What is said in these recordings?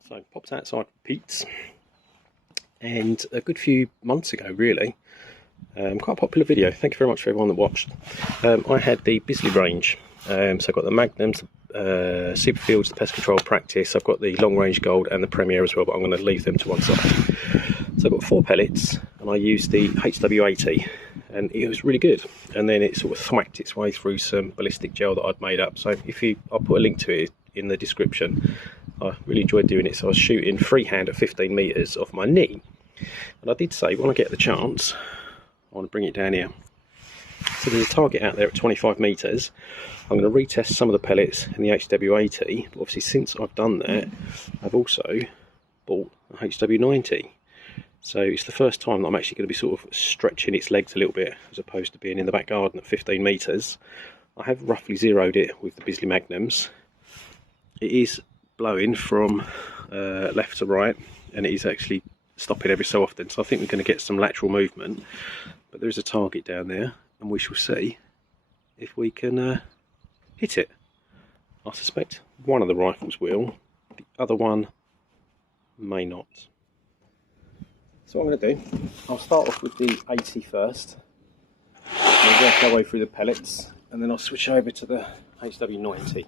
So popped outside for Pete's, and a good few months ago really, quite a popular video, thank you very much for everyone that watched. I had the Bisley range, so I've got the Magnums, Superfields, the Pest Control Practice, I've got the Long Range Gold and the Premier as well, but I'm going to leave them to one side. So I've got 4 pellets and I used the HW80 and it was really good, and then it sort of thwacked its way through some ballistic gel that I'd made up. So I'll put a link to it in the description. I really enjoyed doing it. So I was shooting freehand at 15 metres off my knee, and I did say when I get the chance I want to bring it down here. So there's a target out there at 25 metres. I'm going to retest some of the pellets in the HW80, but obviously since I've done that I've also bought a HW90. So it's the first time that I'm actually going to be sort of stretching its legs a little bit, as opposed to being in the back garden at 15 metres. I have roughly zeroed it with the Bisley Magnums. It is blowing from left to right, and it is actually stopping every so often, so I think we're going to get some lateral movement, but there is a target down there and we shall see if we can hit it. I suspect one of the rifles will, the other one may not. So what I'm going to do, I'll start off with the 80 first, I'll work our way through the pellets, and then I'll switch over to the HW90.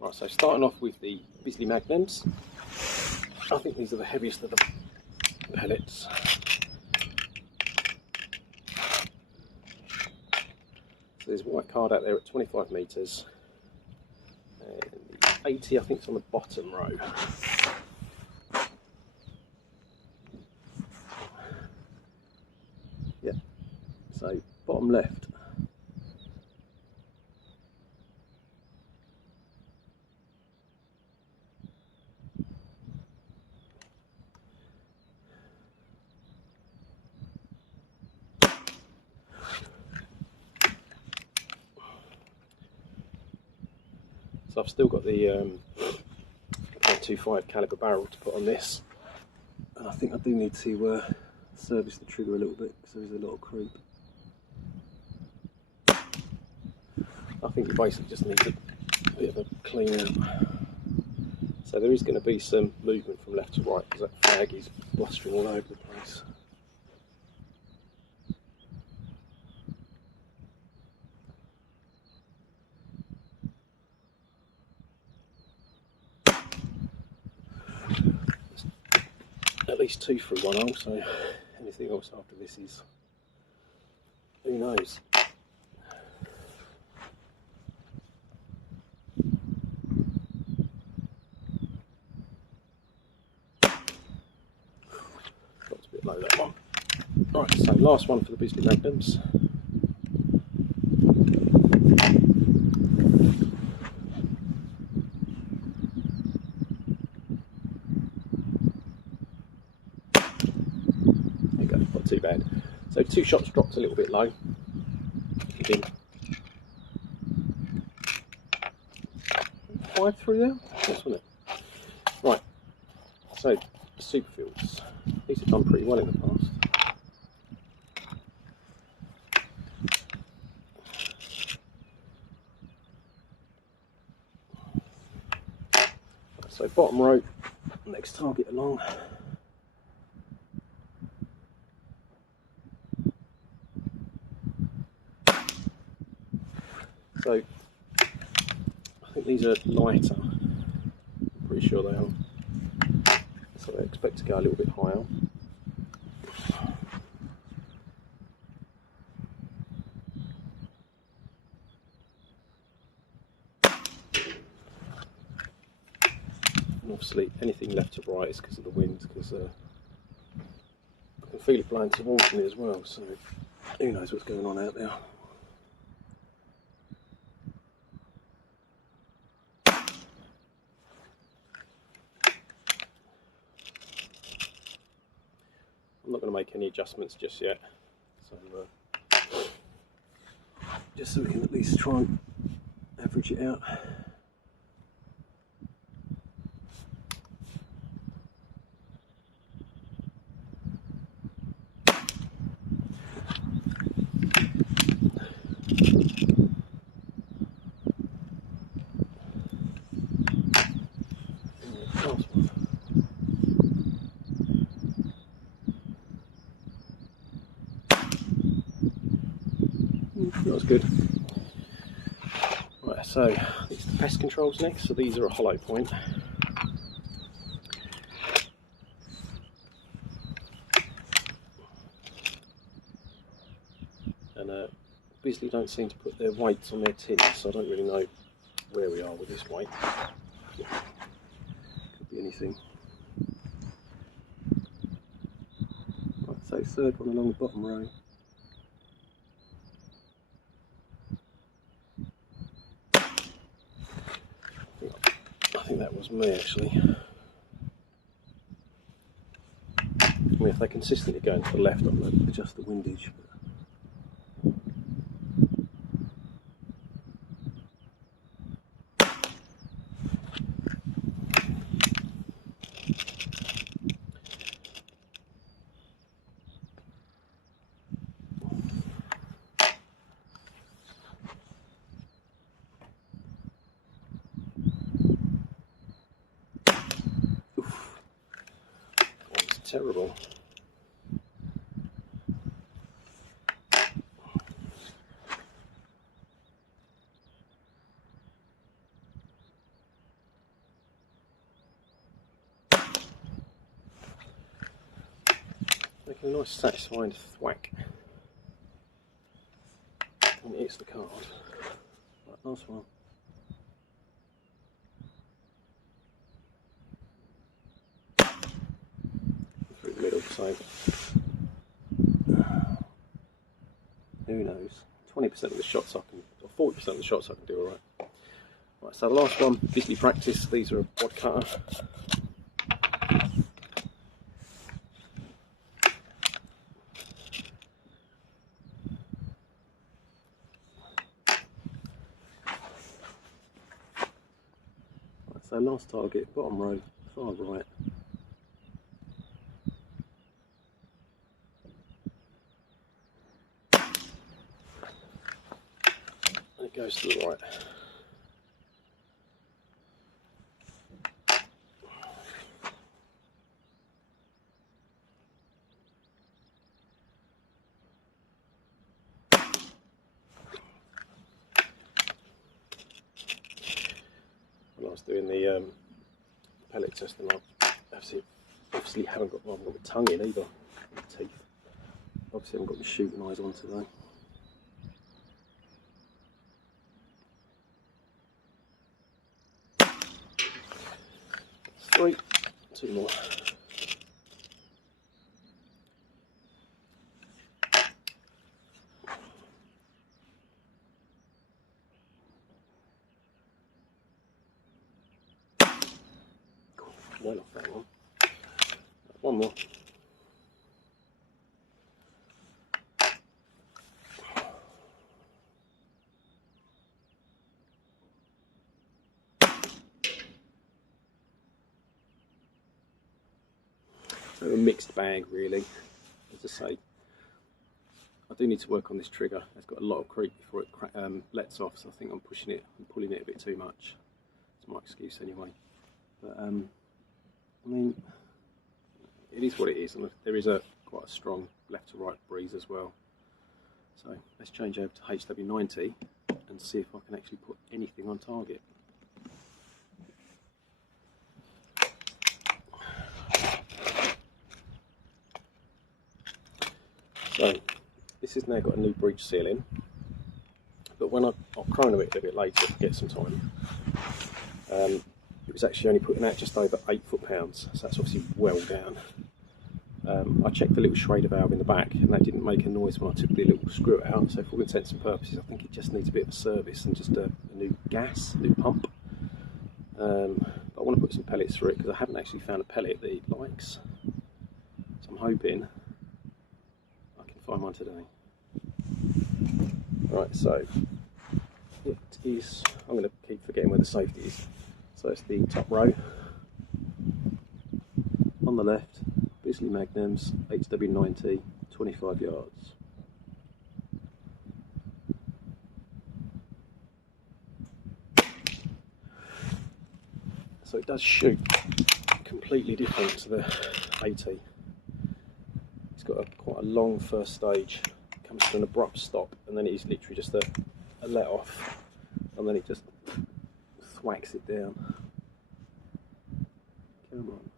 Right, so starting off with the Bisley Magnums, I think these are the heaviest of the pellets. So there's a white card out there at 25 metres, and the 80 I think is on the bottom row. Yeah, so bottom left. So I've still got the 0.25 calibre barrel to put on this, and I think I do need to service the trigger a little bit because there's a lot of creep. I think you basically just need a bit of a clean out. So there is going to be some movement from left to right because that flag is blustering all over the place. At least 2 through one hole, so anything else after this is, who knows. Got a bit low that one. Right, so last one for the Bisley Magnums. Not too bad. So 2 shots dropped a little bit low. Again. 5 through there? That's wasn't it? Right. So Superfields. These have done pretty well in the past. So bottom row, next target along. So I think these are lighter, I'm pretty sure they are, so I expect to go a little bit higher. And obviously anything left to right is because of the wind, because I can feel it blowing towards me as well, so who knows what's going on out there. I'm not going to make any adjustments just yet, so just so we can at least try and average it out. Last one. Not as good. Right, so it's the pest controls next. So these are a hollow point. And Bisley don't seem to put their weights on their tins, so I don't really know where we are with this weight. Could be anything. Right, so third one along the bottom row. I think that was me actually. I mean, if they're consistently going to the left, I'm going to adjust the windage. Oof. That was terrible. Making a nice satisfying thwack when it hits the card. Right, last one. Through the middle, so who knows? 20% of the shots I can, or 40% of the shots I can do alright. Right, so the last one, Bisley practice. These are a bod cutter. So last target, bottom row, far right. And it goes to the right. When I was doing the pellet testing, I obviously haven't got my tongue in either, teeth. Obviously haven't got my shooting eyes on today. Three, two more. Well off that one. One more. So a mixed bag really. As I say, I do need to work on this trigger. It's got a lot of creep before it lets off, so I think I'm pushing it and pulling it a bit too much. It's my excuse anyway. But I mean, it is what it is, and there is quite a strong left to right breeze as well. So let's change over to HW90 and see if I can actually put anything on target. So this has now got a new breech seal in, but when I'll chrono it a bit later to get some time. It was actually only putting out just over 8 foot-pounds, so that's obviously well down. I checked the little Schrader valve in the back and that didn't make a noise when I took the little screw out, so for all intents and purposes I think it just needs a bit of a service and just a new gas, new pump. But I want to put some pellets through it because I haven't actually found a pellet that it likes, so I'm hoping I can find one today. Right, so it is, I'm going to keep forgetting where the safety is. So it's the top row. On the left, Bisley Magnums, HW90, 25 yards. So it does shoot completely different to the 80. It's got quite a long first stage comes to an abrupt stop, and then it is literally just a let off, and then it just thwacks it down. Come on.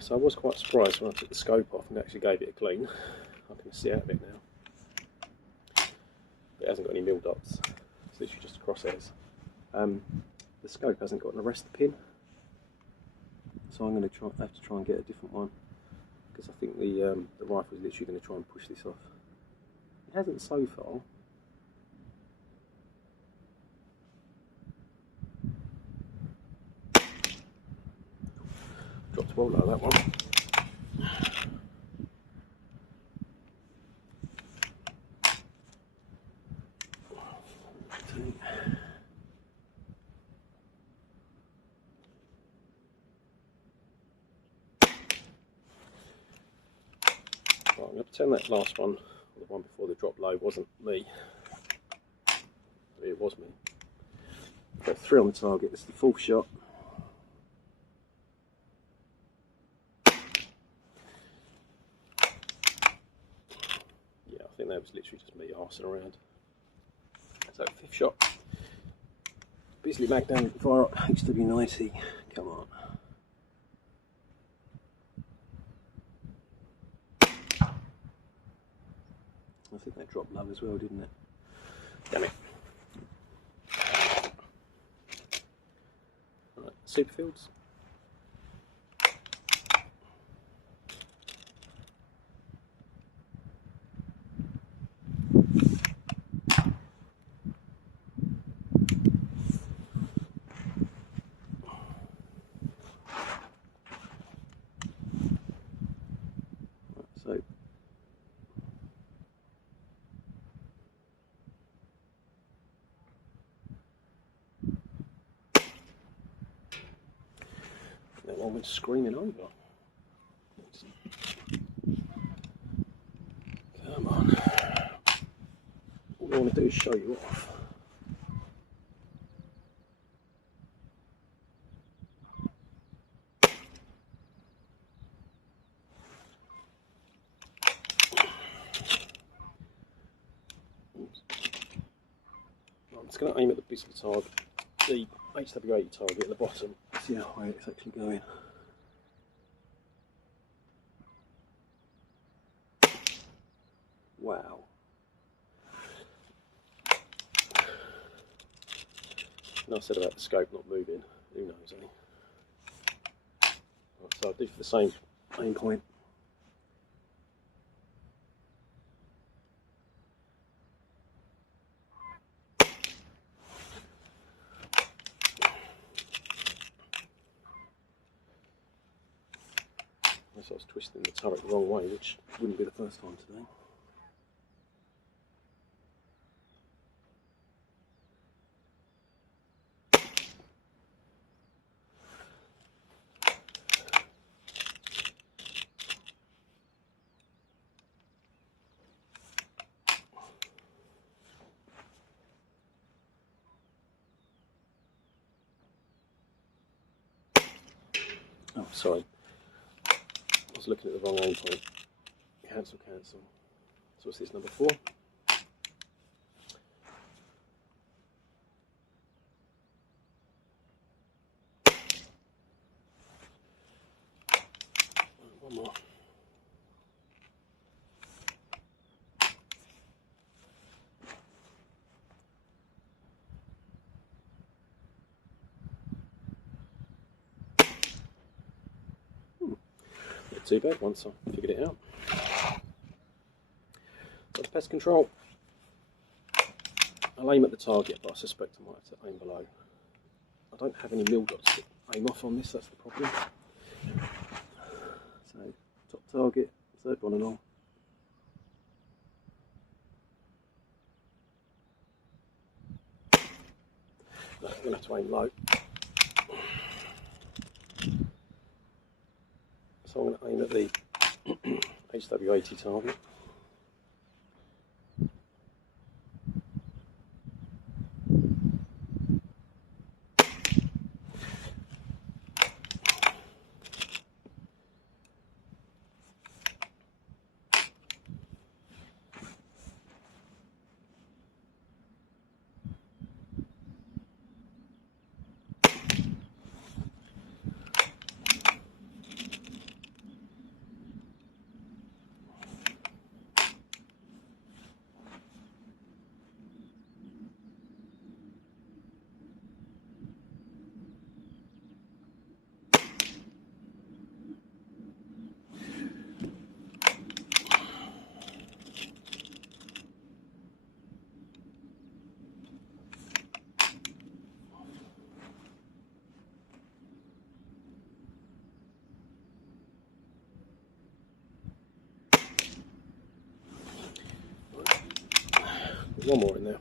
So I was quite surprised when I took the scope off and actually gave it a clean. I can see out of it now. It hasn't got any mill dots. It's literally just crosshairs. The scope hasn't got an arrestor pin, so I'm going to have to try and get a different one, because I think the rifle is literally going to try and push this off. It hasn't so far. Dropped well low, that one. Right, I'm going to pretend that last one, or the one before the drop low, wasn't me. It was me. Got 3 on the target. This is the 4th shot. Yeah, I think that was literally just me arsing around. So 5th shot. Bisley mag down Weihrauch HW90. Come on. I think that dropped low as well, didn't it? Damn it. Right, Superfields. So that one went screaming over. Come on. All I want to do is show you off. I'm just going to aim at the Bisley target, the HW80 target at the bottom, see how high it's actually going. Wow. And I said about the scope not moving, who knows, eh? Right, so I'll do for the same aim point. I was twisting the turret the wrong way, which wouldn't be the first time today. Oh, sorry. I was looking at the wrong aim point. Cancel, cancel. So what's this, number 4? One more. Not too bad once I figured it out. So the pest control. I'll aim at the target, but I suspect I might have to aim below. I don't have any mill dots to aim off on this, that's the problem. So, top target, 3rd one and all. No, I'm going to have to aim low. So I'm going to aim at the HW80 target. One more in there.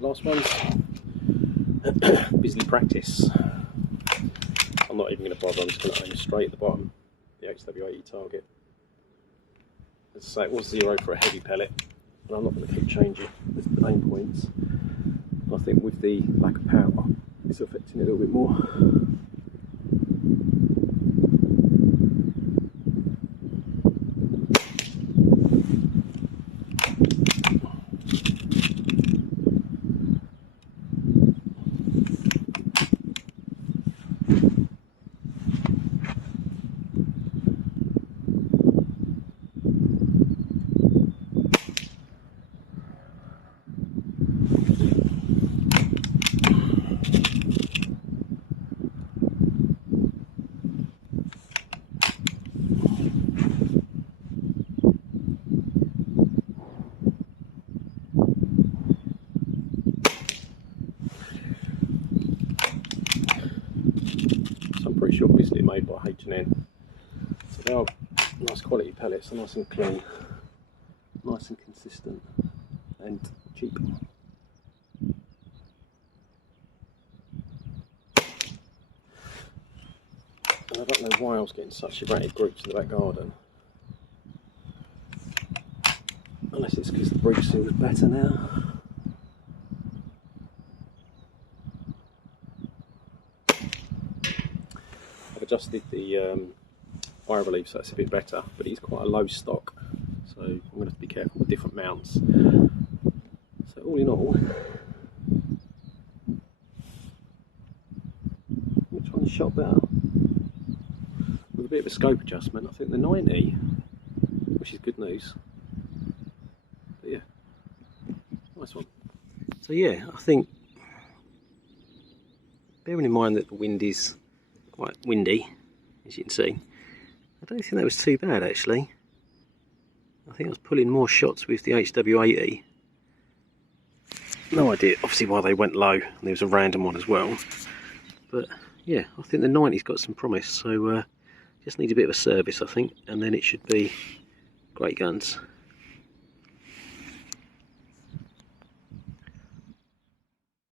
Last ones. Bisley practice. I'm not even going to bother, I'm just going to aim straight at the bottom, the HW80 target. As I say, it was 0 for a heavy pellet, and I'm not going to keep changing the aim points. I think with the lack of power, it's affecting it a little bit more. Pretty sure Bisley made by H&N. So they are nice quality pellets, they're nice and clean, nice and consistent, and cheap. And I don't know why I was getting such erratic groups in the back garden. Unless it's because the breech seal is better now. Adjusted the fire relief so it's a bit better, but it's quite a low stock, so I'm going to have to be careful with different mounts. So all in all, which one shot better? With a bit of a scope adjustment, I think the 90, which is good news. But yeah, nice one. So yeah, I think, bearing in mind that the wind is quite windy, as you can see, I don't think that was too bad actually. I think I was pulling more shots with the HW80. No idea obviously why they went low, and there was a random one as well, but yeah, I think the 90's got some promise, so just need a bit of a service I think, and then it should be great guns.